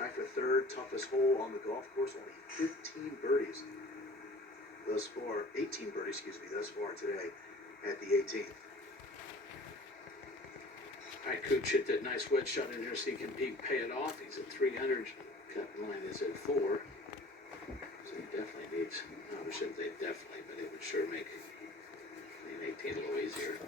tied for third, toughest hole on the golf course. Only 15 birdies thus far. 18 birdies, excuse me, thus far today at the 18th. All right, Cooch hit that nice wedge shot in there so he can pay it off. He's at 300. Cut line is at 4. So he definitely needs, I shouldn't say definitely, but it would sure make 18 a little easier.